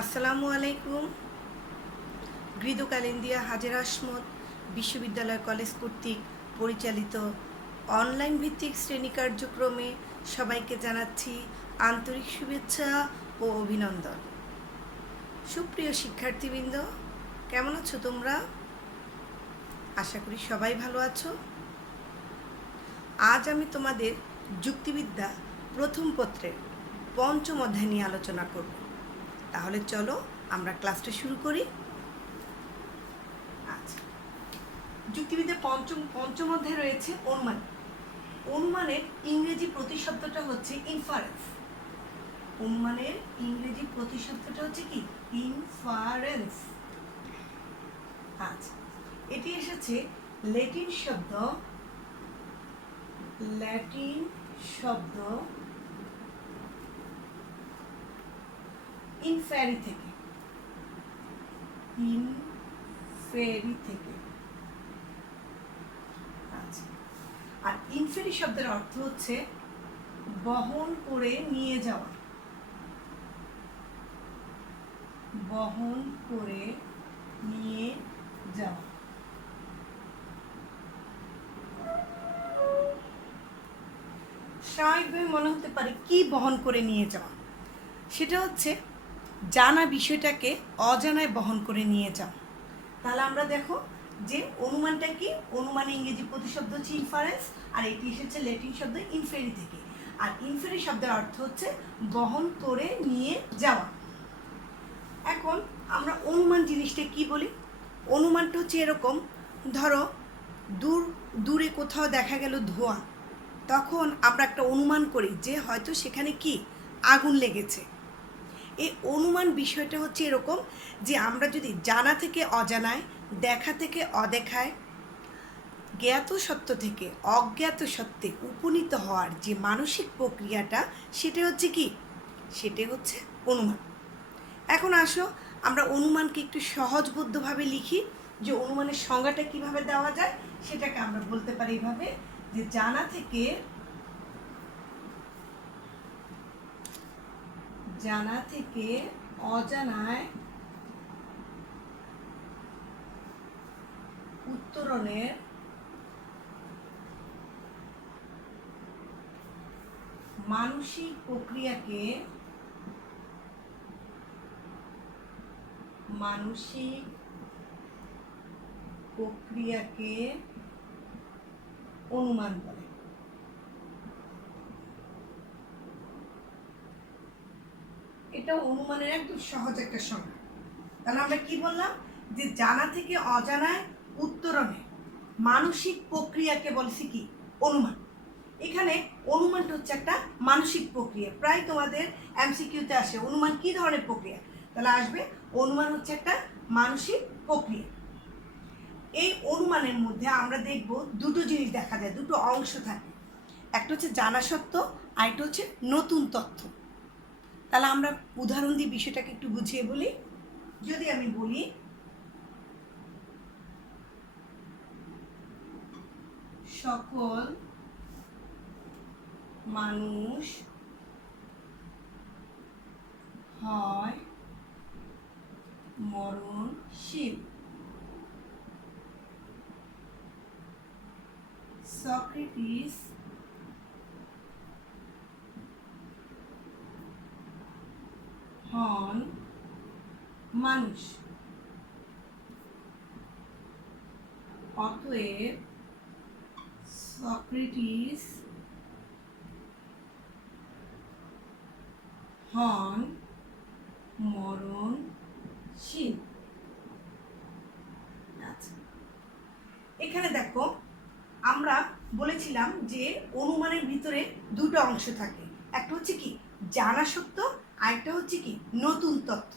আসসালামু আলাইকুম। গৃহকালিন্দিয়া হাজের আসমত বিশ্ববিদ্যালয় কলেজ কর্তৃক পরিচালিত অনলাইন ভিত্তিক শ্রেণী কার্যক্রমে সবাইকে জানাচ্ছি আন্তরিক শুভেচ্ছা ও অভিনন্দন। সুপ্রিয় শিক্ষার্থীবৃন্দ, কেমন আছো তোমরা? আশা করি সবাই ভালো আছো। আজ আমি তোমাদের যুক্তিবিদ্যা প্রথম পত্রের পঞ্চম অধ্যায় নিয়ে আলোচনা করব। তাহলে চলো আমরা ক্লাসটা শুরু করি। আচ্ছা, যুক্তিবিদ্যার পঞ্চম অধ্যায় রয়েছে অনুমান। অনুমানের ইংরেজি প্রতিশব্দটা হচ্ছে ইনফারেন্স। অনুমানের ইংরেজি প্রতিশব্দটা হচ্ছে কি? ইনফারেন্স। আচ্ছা, এটি এসেছে ল্যাটিন শব্দ ইনফেরি থেকে। আচ্ছা, আর ইনফেরি শব্দের অর্থ হচ্ছে বহন করে নিয়ে যাওয়া। বহন করে নিয়ে যাওয়া। স্বাভাবিকভাবে মনে হতে পারে কি বহন করে নিয়ে যাওয়া? সেটা হচ্ছে জানা বিষয়টাকে অজানায় বহন করে নিয়ে যাওয়া। তাহলে আমরা দেখো যে অনুমানটা কি? অনুমান ইংরেজি প্রতিশব্দ হচ্ছে ইনফারেন্স, আর এটি এসেছে ল্যাটিন শব্দ ইনফেরি থেকে। আর ইনফেরি শব্দের অর্থ হচ্ছে বহন করে নিয়ে যাওয়া। এখন আমরা অনুমান জিনিসটা কি বলি? অনুমানটা হচ্ছে এরকম, ধরো দূরে কোথাও দেখা গেল ধোঁয়া, তখন আমরা একটা অনুমান করি যে হয়তো সেখানে কি আগুন লেগেছে। এই অনুমান বিষয়টা হচ্ছে এরকম যে আমরা যদি জানা থেকে অজানায়, দেখা থেকে অদেখায়, জ্ঞাত সত্য থেকে অজ্ঞাত সত্যে উপনীত হওয়ার যে মানসিক প্রক্রিয়াটা, সেটা হচ্ছে কি? সেটা হচ্ছে অনুমান। এখন আসো আমরা অনুমানকে একটু সহজবোধ্যভাবে লিখি, যে অনুমানের সংজ্ঞাটা কিভাবে দেওয়া যায় সেটাকে আমরা বলতে পারি এইভাবে, যে জানা থেকে অজানায় উত্তরণের মানসিক প্রক্রিয়াকে অনুমান বলে। এটা অনুমানের একদম সহজ একটা সংজ্ঞা। তাহলে আমরা কি বললাম? যে জানা থেকে অজানায় উত্তরণে মানসিক প্রক্রিয়াকে বলছি কি? অনুমান। এখানে অনুমানটা হচ্ছে একটা মানসিক প্রক্রিয়া। প্রায় তোমাদের এমসিকিউতে আসে অনুমান কি ধরনের প্রক্রিয়া, তাহলে আসবে অনুমান হচ্ছে একটা মানসিক প্রক্রিয়া। এই অনুমানের মধ্যে আমরা দেখব দুটো জিনিস দেখা যায়, দুটো অংশ থাকে। একটা হচ্ছে জানা সত্য, আর একটা হচ্ছে নতুন তথ্য। তাহলে আমরা উদাহরণ দিয়ে বিষয়টাকে একটু বুঝিয়ে বলি। যদি আমি বলি, সকল মানুষ হয় মরণশীল। সক্রেটিস হন মানুষ, অতএব সক্রেটিস হন মরণশীল। আচ্ছা, এখানে দেখো আমরা বলেছিলাম যে অনুমানের ভিতরে দুটো অংশ থাকে। একটা হচ্ছে কি জানা সত্য, আর একটা হচ্ছে কি নতুন তথ্য।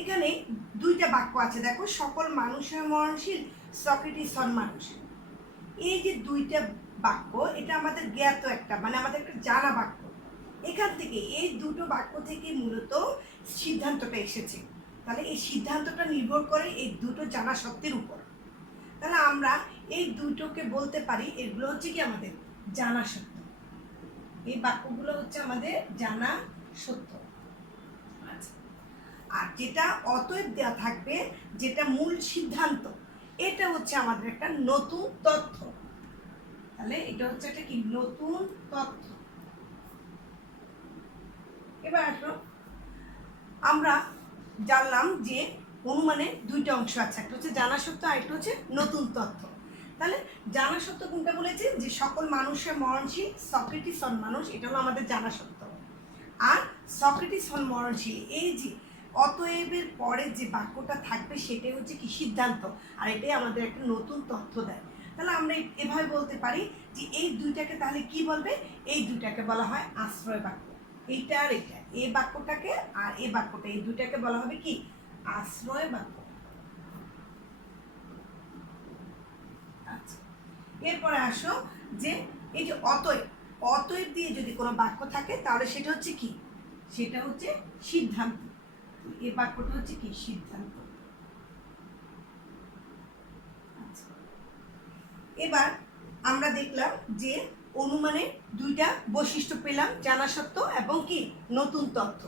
এখানে দুইটা বাক্য আছে, দেখো, সকল মানুষ হয় মরণশীল, সক্রেটিস হন মানুষ। এই যে দুইটা বাক্য, এটা আমাদের জ্ঞাত একটা, মানে আমাদের একটা জানা বাক্য। এখান থেকে এই দুটো বাক্য থেকে মূলত সিদ্ধান্তটা এসেছে। তাহলে এই সিদ্ধান্তটা নির্ভর করে এই দুটো জানা সত্যের উপর। তাহলে আমরা এই দুটোকে বলতে পারি এগুলো হচ্ছে কি আমাদের জানা সত্য। এই বাক্যগুলো হচ্ছে আমাদের জানা সত্য। আচ্ছা, আর যেটা অতএব দেওয়া থাকবে, যেটা মূল সিদ্ধান্ত, এটা হচ্ছে আমাদের একটা নতুন তথ্য। তাহলে এটা হচ্ছে একটা কি নতুন তথ্য। এবার আসো, আমরা জানলাম যে অনুমানে দুইটা অংশ আছে, একটা হচ্ছে জানা সত্য আর একটা হচ্ছে নতুন তথ্য। তাহলে জানা সত্য কোনটা বলেছে, যে সকল মানুষের মরণশীল, সক্রেটিস হন মানুষ, এটা হলো আমাদের জানা সত্য। আর সক্রেটিস হন মরণশীল, এই যে অতএবের পরে যে বাক্যটা থাকবে সেটাই হচ্ছে কি সিদ্ধান্ত, আর এটাই আমাদের একটা নতুন তথ্য দেয়। তাহলে আমরা এভাবে বলতে পারি যে এই দুইটাকে তাহলে কি বলবে, এই দুইটাকে বলা হয় আশ্রয় বাক্য। এইটা আর এটা, এই বাক্যটাকে আর এই বাক্যটা, এই দুইটাকে বলা হবে কি আশ্রয় বাক্য। আচ্ছা, এরপরে আসো যে এই যে অতএব, অতএব দিয়ে যদি কোনো বাক্য থাকে তাহলে সেটা হচ্ছে কি, সেটা হচ্ছে সিদ্ধান্ত। এই বাক্যটা হচ্ছে কি সিদ্ধান্ত। আচ্ছা, এবার আমরা দেখলাম যে অনুমানের দুইটা বৈশিষ্ট্য পেলাম, জানা সত্য এবং কি নতুন তথ্য।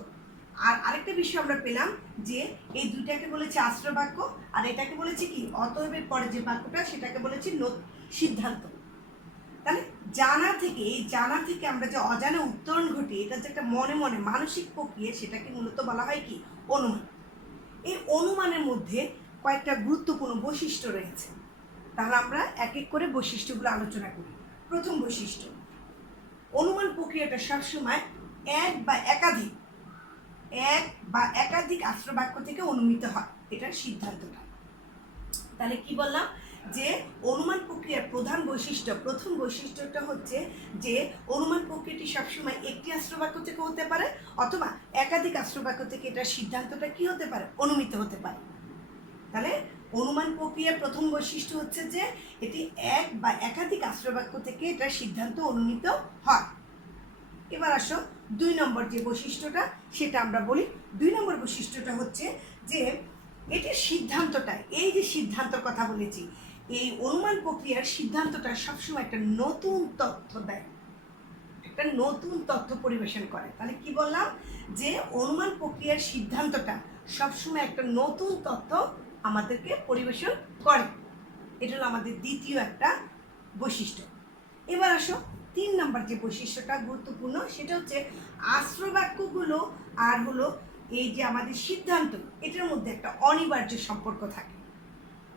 আর আরেকটা বিষয় আমরা পেলাম যে এই দুইটাকে বলেছে আশ্রয় বাক্য, আর এটাকে বলেছে কি অতএবের পরে যে বাক্যটা সেটাকে বলেছে সিদ্ধান্ত। তাহলে জানা থেকে, এই জানা থেকে আমরা যে অজানা উত্তরণ ঘটে, এটা যে একটা মনে মনে মানসিক প্রক্রিয়া, সেটাকে মূলত বলা হয় কি অনুমান। এই অনুমানের মধ্যে কয়েকটা গুরুত্বপূর্ণ বৈশিষ্ট্য রয়েছে। তাহলে আমরা এক এক করে বৈশিষ্ট্যগুলো আলোচনা করি। প্রথম বৈশিষ্ট্য, অনুমান প্রক্রিয়াটা সবসময় এক বা একাধিক আশ্রয় বাক্য থেকে অনুমিত হয়, এটার সিদ্ধান্তটা। তাহলে কি বললাম, যে অনুমান প্রক্রিয়ার প্রধান বৈশিষ্ট্য, প্রথম বৈশিষ্ট্যটা হচ্ছে যে অনুমান প্রক্রিয়াটি সবসময় একটি আশ্রয় বাক্য থেকে হতে পারে অথবা একাধিক আশ্রয় বাক্য থেকে এটার সিদ্ধান্তটা কি হতে পারে, অনুমিত হতে পারে। তাহলে অনুমান প্রক্রিয়ার প্রথম বৈশিষ্ট্য হচ্ছে যে এটি এক বা একাধিক আশ্রয় বাক্য থেকে এটার সিদ্ধান্ত অনুমিত হয়। এবার আসো দুই নম্বর যে বৈশিষ্ট্যটা সেটা আমরা বলি। দুই নম্বর বৈশিষ্ট্যটা হচ্ছে যে এটির সিদ্ধান্তটা, এই যে সিদ্ধান্তর কথা বলেছি, এই অনুমান প্রক্রিয়ার সিদ্ধান্তটা সবসময় একটা নতুন তথ্য দেয়, একটা নতুন তথ্য পরিবেশন করে। তাহলে কি বললাম, যে অনুমান প্রক্রিয়ার সিদ্ধান্তটা সবসময় একটা নতুন তথ্য আমাদেরকে পরিবেশন করে। এটা হলো আমাদের দ্বিতীয় একটা বৈশিষ্ট্য। এবার আসো তিন নম্বর যে বৈশিষ্ট্যটা গুরুত্বপূর্ণ, সেটা হচ্ছে আশ্রয় বাক্যগুলো আর হলো এই যে আমাদের সিদ্ধান্ত, এটার মধ্যে একটা অনিবার্য সম্পর্ক থাকে।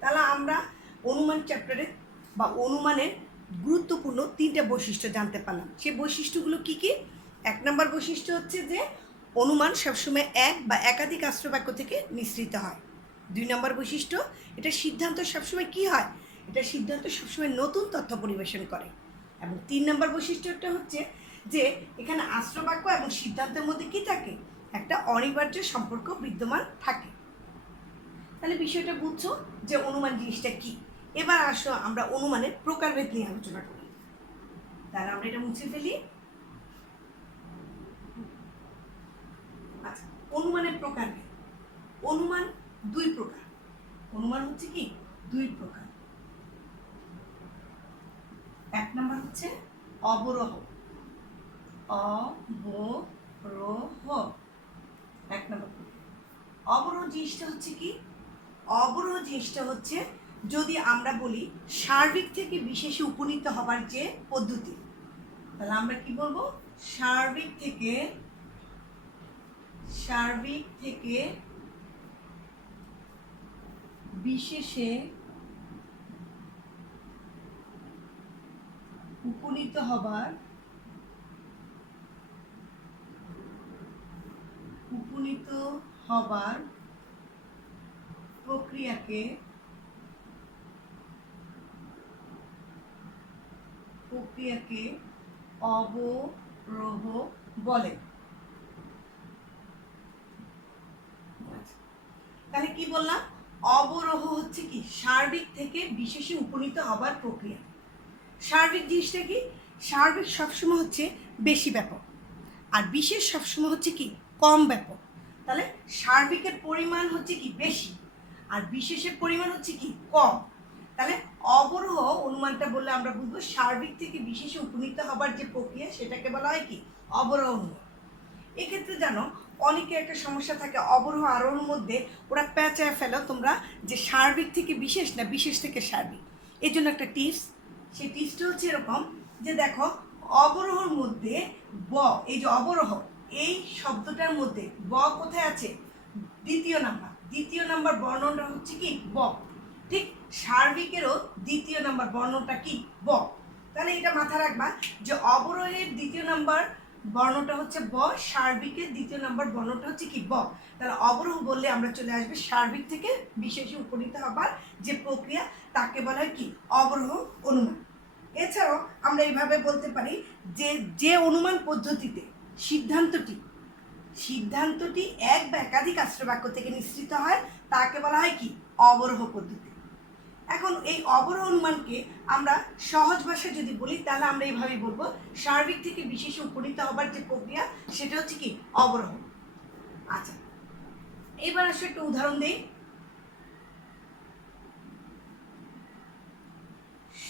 তাহলে আমরা অনুমান চ্যাপ্টারে বা অনুমানের গুরুত্বপূর্ণ তিনটা বৈশিষ্ট্য জানতে পারলাম। সে বৈশিষ্ট্যগুলো কি কি? এক নম্বর বৈশিষ্ট্য হচ্ছে যে অনুমান সবসময় এক বা একাধিক আশ্রয় বাক্য থেকে মিশ্রিত হয়। দুই নম্বর বৈশিষ্ট্য, এটা সিদ্ধান্ত সবসময় কি হয়, এটা সিদ্ধান্ত সবসময় নতুন তথ্য পরিবেশন করে। এবং তিন নম্বর বৈশিষ্ট্যটা হচ্ছে যে এখানে আশ্রয় বাক্য এবং সিদ্ধান্তের মধ্যে কি থাকে, একটা অনিবার্য সম্পর্ক বিদ্যমান থাকে। তাহলে বিষয়টা বুঝছো যে অনুমান জিনিসটা কি। এবার আসো আমরা অনুমানের প্রকারভেদ নিয়ে আলোচনা করি। তাহলে আমরা এটা মুছে ফেলি। আচ্ছা, অনুমানের প্রকারভেদ। অনুমান দুই প্রকার। অনুমান হচ্ছে কি দুই প্রকার। এক নম্বর হচ্ছে অবরোহ, অবরোহ এক নম্বর। অবরোহ জিনিসটা হচ্ছে কি, অবরোহ জিনিসটা হচ্ছে যদি আমরা বলি সার্বিক থেকে বিশেষে উপনীত হবার যে পদ্ধতি, তাহলে আমরা কি বলবো, সার্বিক থেকে বিশেষে উপনীত হবার প্রক্রিয়াকে অবরোহ বলে। তাহলে কি বললাম, অবরোহ হচ্ছে কি সার্বিক থেকে বিশেষে উপনীত হবার প্রক্রিয়া। সার্বিক জিনিসটা কি, সার্বিক সবসময় হচ্ছে বেশি ব্যাপক, আর বিশেষ সবসময় হচ্ছে কি কম ব্যাপক। তাহলে সার্বিকের পরিমাণ হচ্ছে কি বেশি, আর বিশেষের পরিমাণ হচ্ছে কি কম। তাহলে অবরোহ অনুমানটা বললে আমরা বুঝবো সার্বিক থেকে বিশেষে উপনীত হবার যে প্রক্রিয়া সেটাকে বলা হয় কি অবরোহ অনুমান। এক্ষেত্রে জানো অনেকে একটা সমস্যা থাকে অবরোহ আরোহর মধ্যে, ওরা প্যাঁচায় ফেলো তোমরা যে সার্বিক থেকে বিশেষ না বিশেষ থেকে সার্বিক। এর জন্য একটা টিপস, সেই টিপসটা হচ্ছে এরকম যে দেখো অবরোহর মধ্যে ব, এই যে অবরোহ এই শব্দটার মধ্যে ব কোথায় আছে? দ্বিতীয় নাম্বার বর্ণটা হচ্ছে কি ব। ঠিক সার্বিকেরও দ্বিতীয় নাম্বার বর্ণটা কি ব। তাহলে এটা মাথা রাখবা যে অবরোহের দ্বিতীয় নাম্বার বর্ণটা হচ্ছে ব, সার্বিকের দ্বিতীয় নাম্বার বর্ণটা হচ্ছে কি ব। তাহলে অবরোহ বললে আমরা চলে আসবে সার্বিক থেকে বিশেষে উপনীত হবার যে প্রক্রিয়া, তাকে বলা হয় কি অবরোহ অনুমান। এছাড়াও আমরা এইভাবে বলতে পারি যে যে অনুমান পদ্ধতিতে সিদ্ধান্তটি এক বা একাধিক আশ্রবাক্য থেকে নিঃসৃত হয় তাকে বলা হয় কি অবরোহ পদ্ধতি। এখন এই অবরোহ অনুমানকে আমরা সহজ ভাষায় যদি বলি তাহলে আমরা এইভাবেই বলবো, সার্বিক থেকে বিশেষে উপনীত হবার যে প্রক্রিয়া সেটা হচ্ছে কি অবরোহ। আচ্ছা, এবার আসলে একটা উদাহরণ দেই।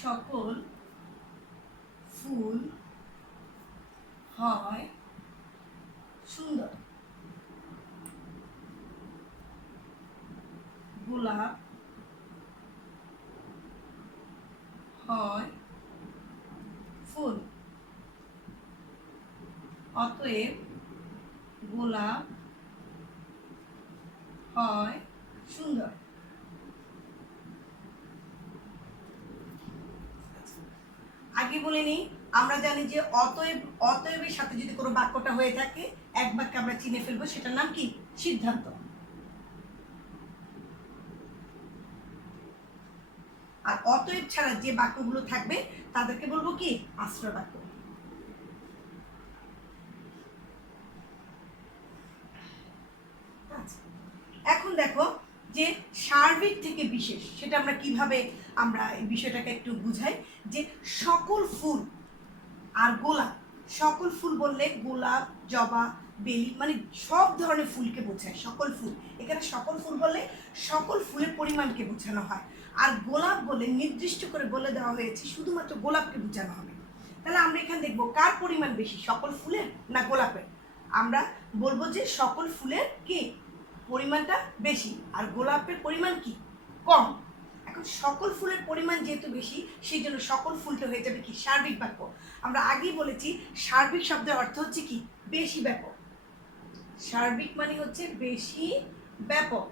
সকল ফুল হয় সুন্দর, গোলাপ হয় ফুল, অতএব গোলাপ হয় সুন্দর। আগে বলে নিই, আমরা জানি যে অতএবের সাথে যদি কোনো বাক্যটা হয়ে থাকে এক বাক্যে আমরা চিনে ফেলবো, সেটার নাম কি সিদ্ধান্ত। আর অতএব ছাড়া যে বাক্যগুলো থাকবে তাদেরকে বলবো কি আশ্রয় বাক্য। এখন দেখো যে সার্বিক থেকে বিশেষ, সেটা আমরা কিভাবে আমরা এই বিষয়টাকে একটু বুঝাই। যে সকল ফুল আর গোলাপ, সকল ফুল বললে গোলাপ, জবা, বেলি মানে সব ধরনের ফুলকে বোঝায় সকল ফুল। এখানে সকল ফুল বললে সকল ফুলের পরিমাণকে বোঝানো হয়। আর গোলাপ বলে নির্দিষ্ট করে বলে দেওয়া হয়েছে শুধুমাত্র গোলাপকে বোঝানো হবে। তাহলে আমরা এখানে দেখবো কার পরিমাণ বেশি, সকল ফুলের না গোলাপের? আমরা বলবো যে সকল ফুলের কি পরিমাণটা বেশি আর গোলাপের পরিমাণ কি কম। এখন সকল ফুলের পরিমাণ যেহেতু বেশি, সেই জন্য সকল ফুলটা হয়ে যাবে কি সার্বিক বাক্য। আমরা আগেই বলেছি সার্বিক শব্দের অর্থ হচ্ছে কি বেশি ব্যাপক। সার্বিক মানে হচ্ছে বেশি ব্যাপক।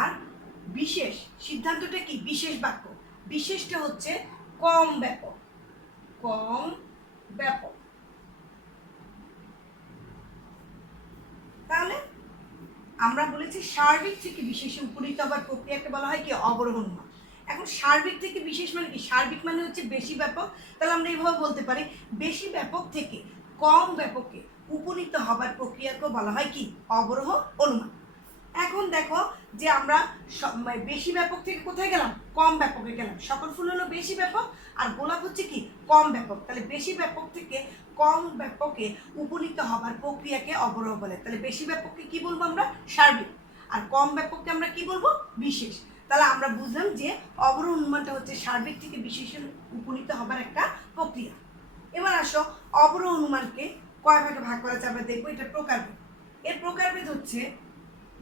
আর বিশেষ সিদ্ধান্তটা কি বিশেষ বাক্য, বিশেষটা হচ্ছে কম ব্যাপক, কম ব্যাপক। তাহলে আমরা বলেছি সার্বিক থেকে বিশেষে উপনীত হবার প্রক্রিয়াকে বলা হয় কি অবরোহ অনুমান। এখন সার্বিক থেকে বিশেষ মানে কি? সার্বিক মানে হচ্ছে বেশি ব্যাপক। তাহলে আমরা এইভাবে বলতে পারি বেশি ব্যাপক থেকে কম ব্যাপকে উপনীত হবার প্রক্রিয়াকে বলা হয় কি অবরোহ অনুমান। এখন দেখো যে আমরা বেশি ব্যাপক থেকে কোথায় গেলাম? কম ব্যাপকে গেলাম। সকল ফুল হলো বেশি ব্যাপক আর গোলাপ হচ্ছে কি কম ব্যাপক। তাহলে বেশি ব্যাপক থেকে কম ব্যাপকে উপনীত হবার প্রক্রিয়াকে অবরোহ বলে। তাহলে বেশি ব্যাপককে কি বলবো আমরা? সার্বিক। আর কম ব্যাপককে আমরা কি বলবো? বিশেষ। তাহলে আমরা বুঝলাম যে অবরোহ অনুমানটা হচ্ছে সার্বিক থেকে বিশেষে উপনীত হবার একটা প্রক্রিয়া। এবার আসো অবরোহ অনুমানকে কয় ভাগে ভাগ করা যায় আমরা দেখবো। এটা প্রকারভেদ। এর প্রকারভেদ হচ্ছে,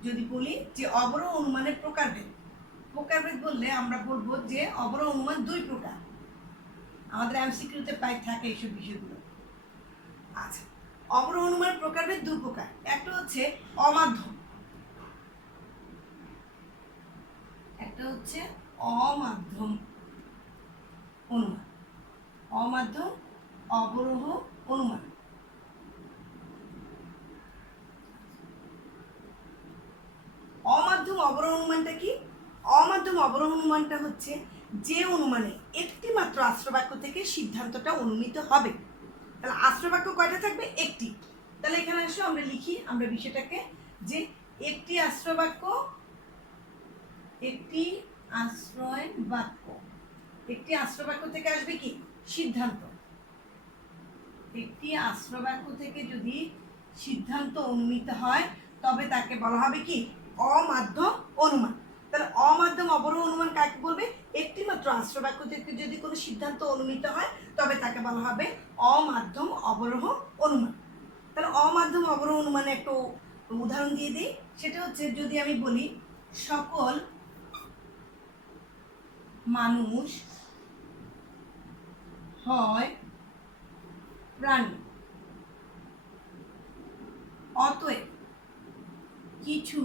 যদি বলি যে অবরোহ অনুমানের প্রকারভেদ বললে আমরা বলবো যে অবরোহ অনুমান দুই প্রকার। আমাদের এমসিকিউতে প্রায় থাকে এইসব বিষয়গুলো। আচ্ছা, অবরোহ অনুমান প্রকারভেদ দুই প্রকার। একটা হচ্ছে অমাধ্যম, একটা হচ্ছে অমাধ্যম অনুমান। অমাধ্যম অবরোহ অনুমান। অমাধ্যম অবরোহ অনুমানটা কি? অমাধ্যম অবরোহ অনুমানটা হচ্ছে যে অনুমানে একটি মাত্র আশ্রবাক্য থেকে সিদ্ধান্তটা অনুমিত হবে। তাহলে আশ্রবাক্য কয়টা থাকবে? একটি। তাহলে এখানে আসো আমরা লিখি আমরা বিষয়টাকে, যে একটি আশ্রবাক্য, একটি আশ্রয় বাক্য, একটি আশ্রবাক্য থেকে আসবে কি সিদ্ধান্ত। একটি আশ্রবাক্য থেকে যদি সিদ্ধান্ত অনুমিত হয় তবে তাকে বলা হবে কি অমাধ্যম অনুমান। তাহলে অমাধ্যম অবরোহ অনুমান কাকে বলবে? একটি মাত্র আশ্রবাক্য থেকে যদি কোনো সিদ্ধান্ত অনুমিত হয় তবে তাকে বলা হবে অমাধ্যম অবরোহ অনুমান। তাহলে অমাধ্যম অবরোহ অনুমানে একটু উদাহরণ দিয়ে দিই। সেটা হচ্ছে, যদি আমি বলি সকল মানুষ হয় প্রাণী, অতএব কিছু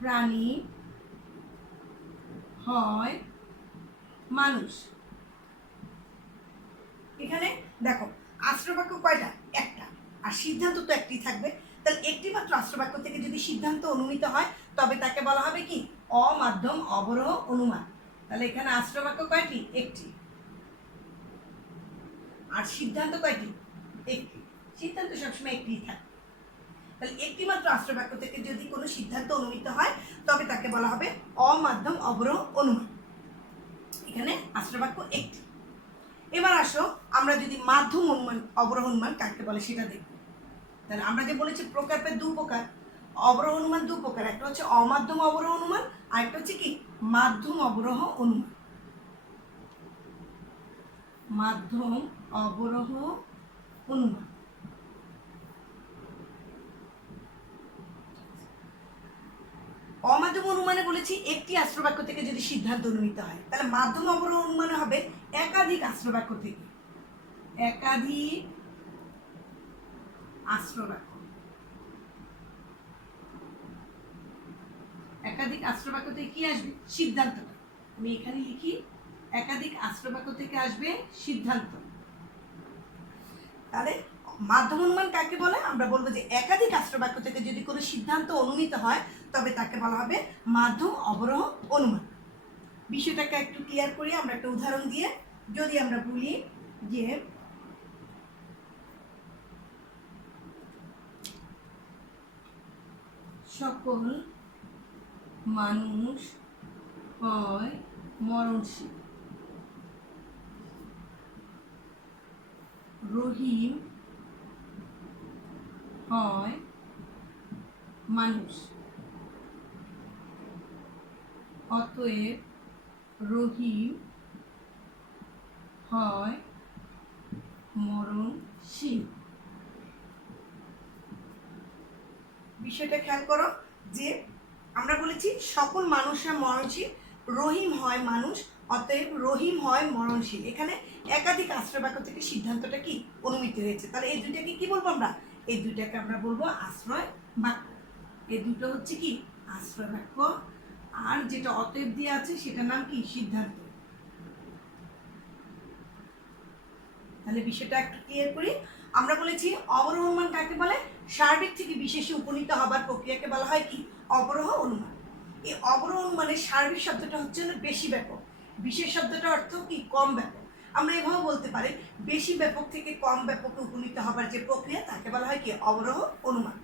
প্রাণী হয় মানুষ। এখানে দেখো আশ্রয় বাক্য কয়টা? একটা। আর সিদ্ধান্ত তো একটি থাকবে। তাহলে একটি মাত্র আশ্রয় বাক্য থেকে যদি সিদ্ধান্ত অনুমিত হয় তবে তাকে বলা হবে কি? অমাধ্যম অবরোহ অনুমান। তাহলে এখানে আশ্রয় বাক্য কয়টি? একটি। আর সিদ্ধান্ত কয়টি? একটি। সিদ্ধান্ত সবসময় একটিই থাকে। তাহলে একটি মাত্র আশ্রয় বাক্য থেকে যদি কোনো সিদ্ধান্ত অনুমিত হয় তবে তাকে বলা হবে অমাধ্যম অবরোহ অনুমান। এখানে আশ্রয় বাক্য একটি। এবার আসো আমরা যদি মাধ্যম অনুমান অবরোহ অনুমান কাকে বলে সেটা দেখব। তাহলে আমরা যে বলেছি প্রকারভেদ দু প্রকার, অবরোহ অনুমান দু প্রকার, একটা হচ্ছে অমাধ্যম অবরোহ অনুমান আর একটা হচ্ছে কি? মাধ্যম অবরোহ অনুমান। মাধ্যম অবরোহ অনুমান। অমাধ্যম অনুমানে বলেছি একটি আশ্রয় বাক্য থেকে যদি সিদ্ধান্ত অনুমিত হয়, তাহলে মাধ্যম অবরোহ অনুমানে হবে একাধিক আশ্রয় বাক্য থেকে। একাধিক আশ্রয় বাক্য। একাধিক আশ্রয় বাক্য থেকে কি আসবে? সিদ্ধান্তটা। আমি এখানে লিখি একাধিক আশ্রয় বাক্য থেকে আসবে সিদ্ধান্ত। তাহলে মাধ্যম অনুমান কাকে বলে? আমরা বলবো যে একাধিক আশ্রয় বাক্য থেকে যদি কোনো সিদ্ধান্ত অনুমিত হয় তবে তাকে বলা হবে মাধ্যম অবরোহ অনুমান। বিষয়টাকে একটু ক্লিয়ার করি আমরা একটা উদাহরণ দিয়ে। যদি আমরা বলি যে সকল মানুষ হয় মরণশীল, রহিম হয় মানুষ, অতএব রহিম হয় মরণশীল। বিষয়টা খেয়াল করো যে আমরা বলেছি সকল মানুষরা মরণশীল, রহিম হয় মানুষ, অতএব রহিম হয় মরণশীল। এখানে একাধিক আশ্রয় বাক্য থেকে সিদ্ধান্তটা কি? অনুমিত হয়েছে। তাহলে এই দুইটাকে কি বলবো আমরা? এই দুইটাকে আমরা বলবো আশ্রয় বাক্য। এই দুটো হচ্ছে কি? আশ্রয় বাক্য। আর যেটা অতএব দিয়ে আছে সেটার নাম কি? সিদ্ধান্ত। তাহলে বিষয়টা একটু ক্লিয়ার করি। আমরা বলেছি অবরোহ অনুমান কাকে বলে? সার্বিক থেকে বিশেষে উপনীত হবার প্রক্রিয়াকে বলা হয় কি? অবরোহ অনুমান। এই অবরোহ অনুমানের সার্বিক শব্দটা হচ্ছে বেশি ব্যাপক, বিশেষ শব্দটার অর্থ কি? কম ব্যাপক। আমরা এভাবে বলতে পারি বেশি ব্যাপক থেকে কম ব্যাপকে উপনীত হবার যে প্রক্রিয়া তাকে বলা হয় কি? অবরোহ অনুমান।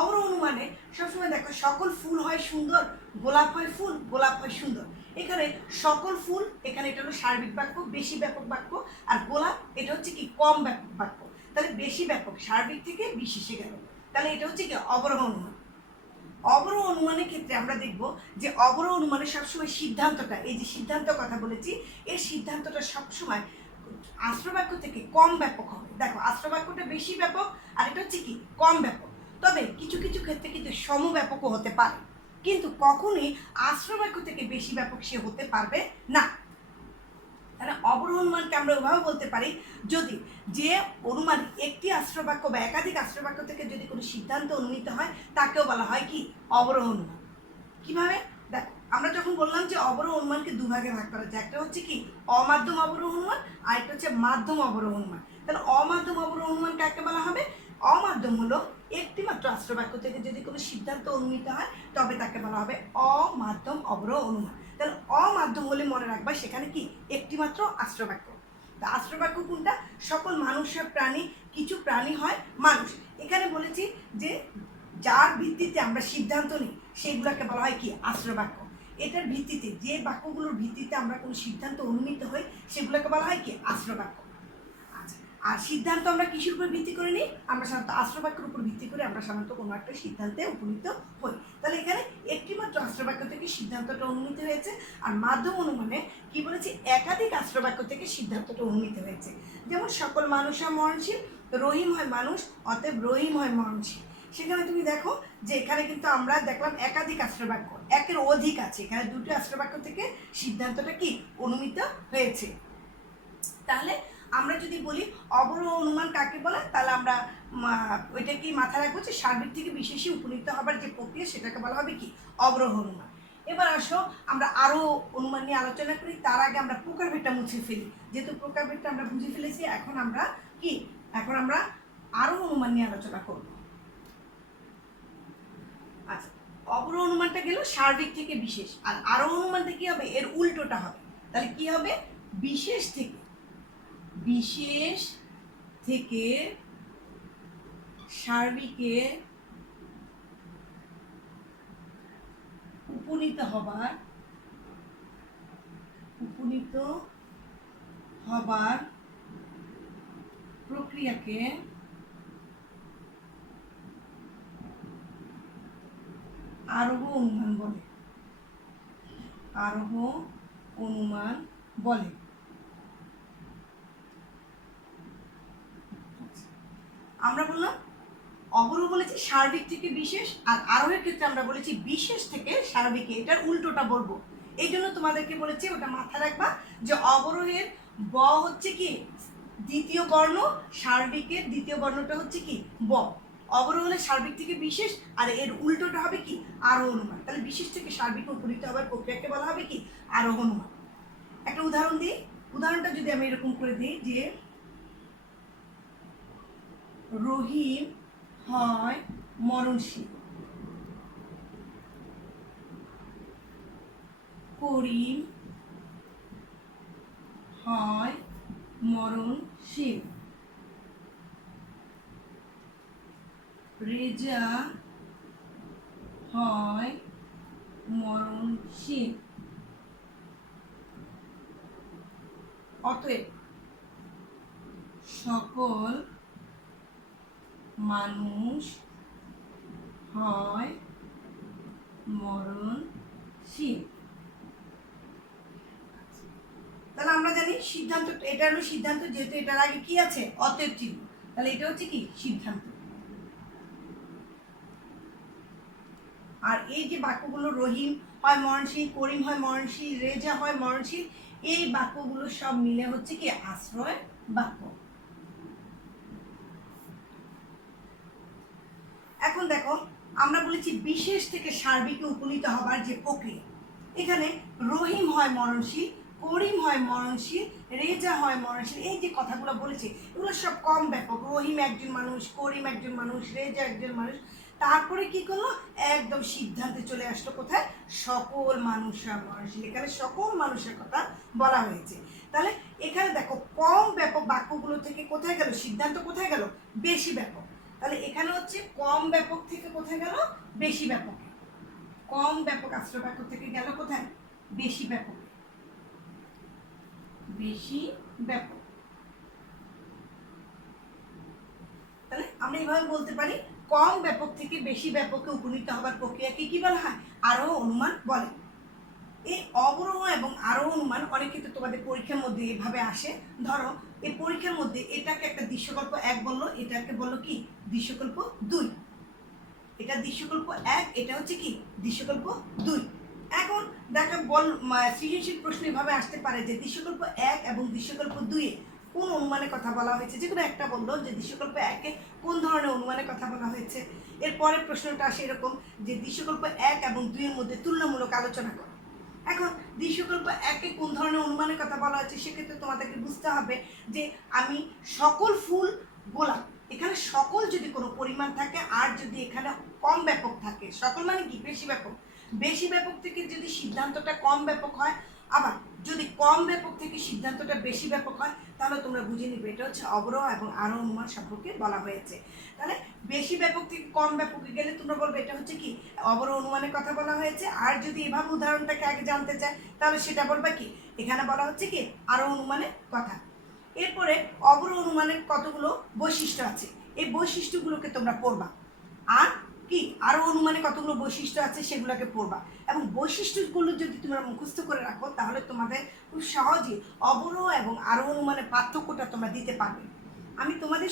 অবরোহ অনুমানে সবসময় দেখো সকল ফুল হয় সুন্দর, গোলাপ হয় ফুল, গোলাপ হয় সুন্দর। এখানে সকল ফুল, এখানে এটা হলো সার্বিক বাক্য, বেশি ব্যাপক বাক্য। আর গোলাপ এটা হচ্ছে কি? কম ব্যাপক বাক্য। তাহলে বেশি ব্যাপক সার্বিক থেকে বিশেষে গেল। তাহলে এটা হচ্ছে কি? অবরোহ অনুমান। অবরোহ অনুমানের ক্ষেত্রে আমরা দেখব যে অবরোহ অনুমানে সবসময় সিদ্ধান্তটা, এই যে সিদ্ধান্ত কথা বলেছি, এই সিদ্ধান্তটা সবসময় আশ্রয় বাক্য থেকে কম ব্যাপক হবে। দেখো আশ্রয় বাক্যটা বেশি ব্যাপক আর এটা হচ্ছে কি? কম ব্যাপক। তবে কিছু কিছু ক্ষেত্রে কিন্তু সমব্যাপকও হতে পারে, কিন্তু কখনোই আশ্রয় বাক্য থেকে বেশি ব্যাপক সে হতে পারবে না। তাহলে অবরোহ অনুমানকে আমরা ওভাবে বলতে পারি, যদি যে অনুমান একটি আশ্রয় বাক্য বা একাধিক আশ্রয় বাক্য থেকে যদি কোনো সিদ্ধান্ত অনুমিত হয় তাকেও বলা হয় কি? অবরোহ অনুমান। কিভাবে? দেখো আমরা যখন বললাম যে অবরোহ অনুমানকে দুভাগে ভাগ করা যায়, একটা হচ্ছে কি? অমাধ্যম অবরোহ অনুমান আর একটা হচ্ছে মাধ্যম অবরোহ অনুমান। তাহলে অমাধ্যম অবরোহ অনুমান কাকে বলা হবে? অমাধ্যম হলো একটি মাত্র আশ্রয় বাক্য থেকে যদি কোনো সিদ্ধান্ত অনুমিত হয় তবে তাকে বলা হবে অমাধ্যম অবরোহ অনুমান। তাহলে অমাধ্যম হলে মনে রাখবা সেখানে কি? একটি মাত্র আশ্রয় বাক্য। তা আশ্রয় বাক্য কোনটা? সকল মানুষের প্রাণী, কিছু প্রাণী হয় মানুষ। এখানে বলেছি যে যার ভিত্তিতে আমরা সিদ্ধান্ত নিই সেগুলোকে বলা হয় কি? আশ্রয় বাক্য। এটার ভিত্তিতে, যে বাক্যগুলোর ভিত্তিতে আমরা কোনো সিদ্ধান্ত অনুমিত হই সেগুলোকে বলা হয় কি? আশ্রয় বাক্য। আচ্ছা, আর সিদ্ধান্ত আমরা কিসের উপর ভিত্তি করে নিই? আমরা সাধারণত আশ্রবাক্যের উপর ভিত্তি করে আমরা সাধারণত কোনো একটা সিদ্ধান্তে উপনীত হই। তাহলে এখানে একটি মাত্র আশ্রবাক্য থেকে সিদ্ধান্তটা অনুমিত হয়েছে, আর মাধ্যম অনুমানে কি বলেছি, একাধিক আশ্রবাক্য থেকে সিদ্ধান্তটা অনুমিত হয়েছে। যেমন সকল মানুষ হয় মরণশীল, রহিম হয় মানুষ, অতএব রহিম হয় মরণশীল। সেখানে তুমি দেখো যে এখানে কিন্তু আমরা দেখলাম একাধিক আশ্রবাক্য, একের অধিক আছে, এখানে দুটি আশ্রবাক্য থেকে সিদ্ধান্তটা কি অনুমিত হয়েছে। তাহলে আমরা যদি বলি অবরোহ অনুমান কাকে বলে, তাহলে আমরা ওইটা কি মাথায় রাখবো যে সার্বিক থেকে বিশেষে উপনীত হবার যে প্রক্রিয়া সেটাকে বলা হবে কি অবরোহ অনুমান। এবার আসো আমরা আরও অনুমান নিয়ে আলোচনা করি। তার আগে আমরা প্রকারভেদটা মুছে ফেলি, যেহেতু প্রকারভেদটা আমরা বুঝে ফেলেছি। এখন আমরা আরও অনুমান নিয়ে আলোচনা করব। আচ্ছা, অবরোহ অনুমানটা গেল সার্বিক থেকে বিশেষ, আর আরও অনুমানটা কি হবে, এর উল্টোটা হবে। তাহলে কি হবে, বিশেষ থেকে সার্বিকে উপনীত হবার প্রক্রিয়াকে আরোহ অনুমান বলে। আমরা বললাম অবরোহ বলেছি সার্বিক থেকে বিশেষ, আর আরোহের ক্ষেত্রে আমরা বলেছি বিশেষ থেকে সার্বিকে, এটার উল্টোটা বলবো। এই জন্য তোমাদেরকে বলেছি ওটা মাথায় রাখবা যে অবরোহের ব হচ্ছে কি দ্বিতীয় বর্ণ, সার্বিকের দ্বিতীয় বর্ণটা হচ্ছে কি ব। অবরোহ হলে সার্বিক থেকে বিশেষ, আর এর উল্টোটা হবে কি আরোহ অনুমান। তাহলে বিশেষ থেকে সার্বিক উপনীত হবার প্রক্রিয়াকে বলা হবে কি আরোহ অনুমান। একটা উদাহরণ দিই, উদাহরণটা যদি আমি এরকম করে দিই যে রহিম হয় মরণশীল, করিম হয় মরণশীল, রেজা হয় মরণশীল। অতএব সকল মানুষ হয় মরণশীল। তাহলে আমরা জানি সিদ্ধান্ত, এটা হলো সিদ্ধান্ত, যেহেতু এটার আগে কি আছে অতএব চিহ্ন, তাহলে এটা হচ্ছে কি সিদ্ধান্ত। আর এই যে বাক্যগুলো রহিম হয় মরণশীল, করিম হয় মরণশীল, রেজা হয় মরণশীল, এই বাক্যগুলো সব মিলে হচ্ছে কি আশ্রয় বাক্য। এখন দেখো আমরা বলেছি বিশেষ থেকে সার্বিকে উপনীত হবার যে প্রক্রিয়া, এখানে রহিম হয় মরণশীল, করিম হয় মরণশীল, রেজা হয় মরণশীল, এই যে কথাগুলো বলেছে এগুলো সব কম ব্যাপক। রহিম একজন মানুষ, করিম একজন মানুষ, রেজা একজন মানুষ, তারপরে কি করলো একদম সিদ্ধান্তে চলে আসলো কোথায়, সকল মানুষরা মরণশীল। এখানে সকল মানুষের কথা বলা হয়েছে। তাহলে এখানে দেখো কম ব্যাপক বাক্যগুলো থেকে কোথায় গেল সিদ্ধান্ত, কোথায় গেল বেশি ব্যাপক। তাহলে এখানে হচ্ছে কম ব্যাপক থেকে কোথায় গেল বেশি ব্যাপক, কম ব্যাপক আশ্রয় বাক্য থেকে গেল কোথায় বেশি ব্যাপক, বেশি ব্যাপক। তাহলে আমরা এইভাবে বলতে পারি কম ব্যাপক থেকে বেশি ব্যাপকে উপনীত হবার প্রক্রিয়াকে কি বলা হয় আরোহ অনুমান বলে। এই অবরোহ এবং আরোহ অনুমান অনেক ক্ষেত্রে তোমাদের পরীক্ষার মধ্যে এভাবে আসে। ধরো এই পরীক্ষার মধ্যে এটাকে একটা দৃশ্যকল্প 1 বললো, এটাকে বললো কি দৃশ্যকল্প 2, এটা দৃশ্যকল্প 1, এটা হচ্ছে কি দৃশ্যকল্প 2। এখন দেখা সৃজনশীল প্রশ্ন এভাবে আসতে পারে যে দৃশ্যকল্প 1 এবং দৃশ্যকল্প 2-এ কোন অনুমানের কথা বলা হয়েছে, যেগুলো একটা বললো যে দৃশ্যকল্প 1-এ কোন ধরনের অনুমানের কথা বলা হয়েছে। এরপরের প্রশ্নটা আসে এরকম যে দৃশ্যকল্প 1 এবং 2-এর মধ্যে তুলনামূলক আলোচনা করো। এখন দৃশ্যকল্প 1-এ কোন ধরনের অনুমানের কথা বলা হয়েছে, সেক্ষেত্রে তোমাদেরকে বুঝতে হবে যে আমি সকল ফুল গোলাপ, এখানে সকল যদি কোনো পরিমাণ থাকে আর যদি এখানে কম ব্যাপক থাকে, সকল মানে কি বেশি ব্যাপক, বেশি ব্যাপক থেকে যদি সিদ্ধান্তটা কম ব্যাপক হয়, আবার যদি কম ব্যাপক থেকে সিদ্ধান্তটা বেশি ব্যাপক হয়, তাহলে তোমরা বুঝে নিবে এটা হচ্ছে অবরোহ এবং আরোহ অনুমান সম্পর্কে বলা হয়েছে। তাহলে বেশি ব্যাপক থেকে কম ব্যাপকে গেলে তোমরা বলবে এটা হচ্ছে কি অবরোহ অনুমানের কথা বলা হয়েছে। আর যদি এভাবে উদাহরণটাকে আগে জানতে চায় তাহলে সেটা বলবে কি এখানে বলা হচ্ছে কি আরোহ অনুমানের কথা। এরপরে অবরোহ অনুমানের কতগুলো বৈশিষ্ট্য আছে, এই বৈশিষ্ট্যগুলোকে তোমরা পড়বা। আর কি আরও অনুমানে কতগুলো বৈশিষ্ট্য আছে সেগুলোকে পড়বা, এবং বৈশিষ্ট্যগুলো যদি তোমরা মুখস্থ করে রাখো তাহলে তোমাদের খুব সহজেই অবরোহ এবং আরোহ অনুমানের পার্থক্যটা তোমরা দিতে পারবে। আমি তোমাদের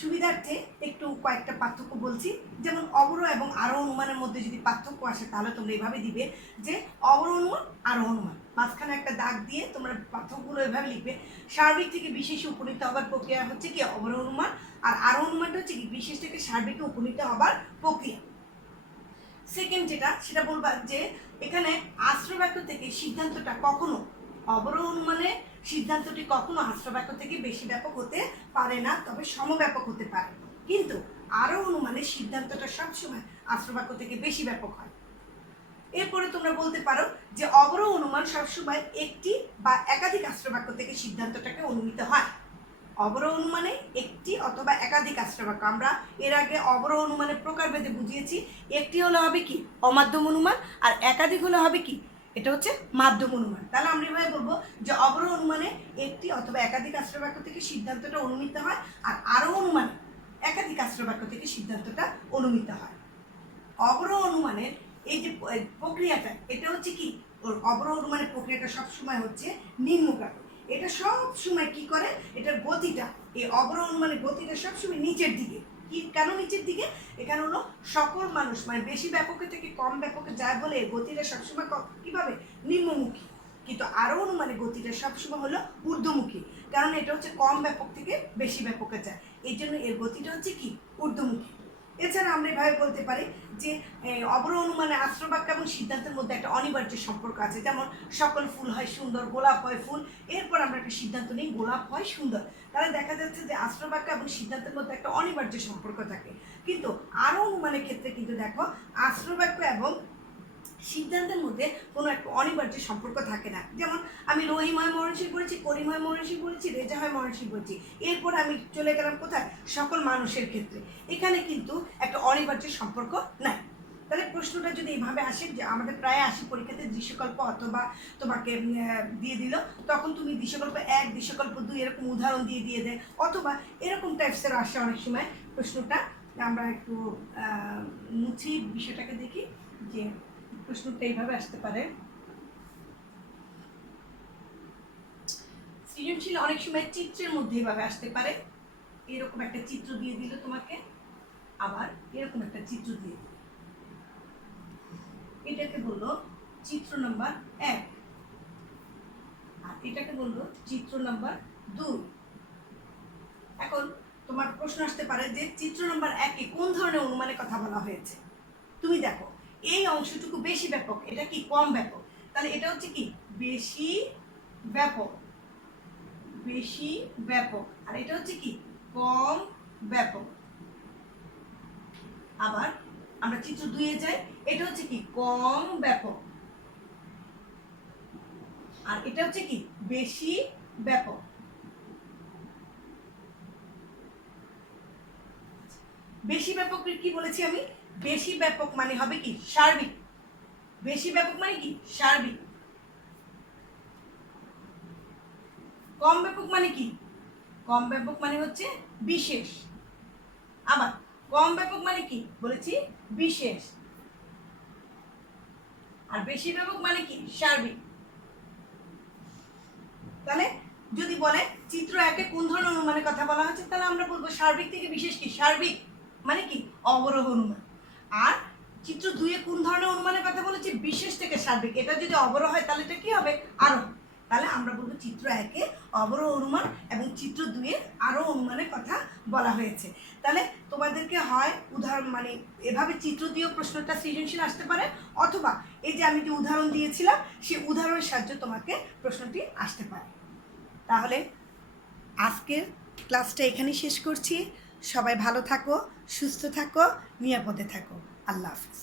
সুবিধার্থে একটু কয়েকটা পার্থক্য বলছি। যেমন অবরোহ এবং আরোহ অনুমানের মধ্যে যদি পার্থক্য আসে তাহলে তোমরা এইভাবে দিবে যে অবরোহ অনুমান আরোহ অনুমান, মাঝখানে একটা দাগ দিয়ে তোমরা পার্থক্যগুলো এভাবে লিখবে। সার্বিক থেকে বিশেষে উপনীত হবার প্রক্রিয়া হচ্ছে কি অবরোহ অনুমান, আর আরোহ অনুমানটা হচ্ছে কি বিশেষ থেকে সার্বিকে উপনীত হবার প্রক্রিয়া। সেকেন্ড যেটা সেটা বলবা যে এখানে আশ্রবাক্য থেকে সিদ্ধান্তটা কখনো, অবরোহ অনুমানে সিদ্ধান্তটি কখনো আশ্রবাক্য থেকে বেশি ব্যাপক হতে পারে না, তবে সমব্যাপক হতে পারে। কিন্তু আরোহ অনুমানে সিদ্ধান্তটা সবসময় আশ্রবাক্য থেকে বেশি ব্যাপক হয়। এরপরে তোমরা বলতে পারো যে অবরোহ অনুমান সবসময় একটি বা একাধিক আশ্রবাক্য থেকে সিদ্ধান্তটাকে অনুমিত হয়। অবরোহ অনুমানে একটি অথবা একাধিক আশ্রবাক্য, আমরা এর আগে অবরোহ অনুমানের প্রকারভেদে বুঝিয়েছি। একটি হলে হবে কি অমাধ্যম অনুমান, আর একাধিক হলে হবে কি এটা হচ্ছে মাধ্যম অনুমান। তাহলে আমরা এভাবে বলবো যে অবরোহ অনুমানে একটি অথবা একাধিক আশ্রবাক্য থেকে সিদ্ধান্তটা অনুমিত হয়, আর আরোহ অনুমানে একাধিক আশ্রবাক্য থেকে সিদ্ধান্তটা অনুমিত হয়। অবরোহ অনুমানের এই যে প্রক্রিয়াটা, এটা হচ্ছে কি অবরোহ অনুমানের প্রক্রিয়াটা সবসময় হচ্ছে নিম্নগামী। এটা সব সময় কি করে, এটার গতিটা, এই অবরোহ অনুমানের গতিটা সবসময় নিচের দিকে। কি কেন নিচের দিকে? এখানে হলো সকল মানুষ মানে বেশি ব্যাপকে থেকে কম ব্যাপকে যায় বলে গতিটা সবসময় কিভাবে নিম্নমুখী। কিন্তু আরোহ অনুমানের গতিটা সবসময় হলো ঊর্ধ্বমুখী, কারণ এটা হচ্ছে কম ব্যাপক থেকে বেশি ব্যাপকে যায়, এই জন্য এর গতিটা হচ্ছে কি ঊর্ধ্বমুখী। এছাড়া আমরা এভাবে বলতে পারি যে অবরোহ অনুমানে আশ্রবাক্য এবং সিদ্ধান্তের মধ্যে একটা অনিবার্য সম্পর্ক আছে। যেমন সকল ফুল হয় সুন্দর, গোলাপ হয় ফুল, এরপর আমরা একটা সিদ্ধান্ত নিই গোলাপ হয় সুন্দর। তাহলে দেখা যাচ্ছে যে আশ্রবাক্য এবং সিদ্ধান্তের মধ্যে একটা অনিবার্য সম্পর্ক থাকে। কিন্তু আরোহ অনুমানের ক্ষেত্রে কিন্তু দেখো আশ্রবাক্য এবং সিদ্ধান্তের মধ্যে কোনো একটা অনিবার্য সম্পর্ক থাকে না। যেমন আমি রহিময় মরণশীল বলেছি, করিময় মরণশীল বলেছি, রেজাহয় মরণশীল বলেছি, এরপর আমি চলে গেলাম কোথায় সকল মানুষের ক্ষেত্রে, এখানে কিন্তু একটা অনিবার্য সম্পর্ক নাই। তাহলে প্রশ্নটা যদি এইভাবে আসে যে আমাদের প্রায় আসি পরীক্ষাতে দৃশ্যকল্প অথবা তোমাকে দিয়ে দিল, তখন তুমি দৃশ্যকল্প 1, দৃশ্যকল্প 2 এরকম উদাহরণ দিয়ে দেয়, অথবা এরকম টাইপসের আসে অনেক সময় প্রশ্নটা। আমরা একটু মুছি বিষয়টাকে দেখি যে প্রশ্নটা এইভাবে আসতে পারে। সৃজনশীল অনেক সময় চিত্রের মধ্যে এইভাবে আসতে পারে, এরকম একটা চিত্র দিয়ে দিল তোমাকে, আবার এরকম একটা চিত্র দিয়ে দিল, এটাকে বললো চিত্র নাম্বার 1, আর এটাকে বললো চিত্র নাম্বার 2। এখন তোমার প্রশ্ন আসতে পারে যে চিত্র নাম্বার 1-এ কোন ধরনের অনুমানের কথা বলা হয়েছে। তুমি দেখো এই অংশটুকু বেশি ব্যাপক, এটা কি কম ব্যাপক, তাহলে এটা হচ্ছে কি বেশি ব্যাপক, বেশি ব্যাপক, আর এটা হচ্ছে কি কম ব্যাপক। আবার আমরা চিত্র 2-এ যাই, এটা হচ্ছে কি কম ব্যাপক, আর এটা হচ্ছে কি বেশি ব্যাপক। বেশি ব্যাপক কি বলেছি আমি, বেশি ব্যাপক মানে হবে কি সার্বিক, বেশি ব্যাপক মানে কি সার্বিক। কম ব্যাপক মানে কি, কম ব্যাপক মানে হচ্ছে বিশেষ। আবার কম ব্যাপক মানে কি বলেছি বিশেষ, আর বেশি ব্যাপক মানে কি সার্বিক। তাহলে যদি বলে চিত্র 1-এ কোন ধরনের অনুমানের কথা বলা হয়েছে, তাহলে আমরা বলবো সার্বিক থেকে বিশেষ কি সার্বিক মানে কি অবরোহ অনুমান। আর চিত্র 2-এ কোন ধরনের অনুমানের কথা বলেছি বিশেষ থেকে সার্বিক, এটা যদি অবরোহ হয় তাহলে এটা কি হবে আরোহ। তাহলে আমরা বলবো চিত্র 1-এ অবরোহ অনুমান এবং চিত্র 2-এ আরোহ অনুমানের কথা বলা হয়েছে। তাহলে তোমাদেরকে হয় উদাহরণ মানে এভাবে চিত্র দিয়েও প্রশ্নটা সৃজনশীল আসতে পারে, অথবা এই যে আমি যে উদাহরণ দিয়েছিলাম সেই উদাহরণের সাহায্যে তোমাকে প্রশ্নটি আসতে পারে। তাহলে আজকের ক্লাসটা এখানেই শেষ করছি। সবাই ভালো থাকো, সুস্থ থাকো, নিরাপদে থাকো। আল্লাহ হাফিজ।